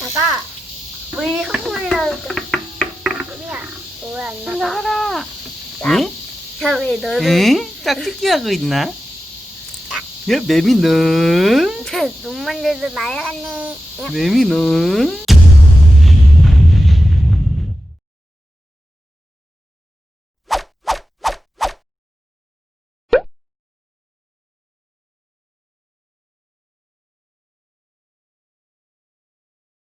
나가 물이 확 올라오니까 우리야 왜 안 나가? 나가라. 응? 야왜 너를 응? 짝짓기 하고 있나? 야, 매미 너? 눈만 대도 날아갔네. 매미 너?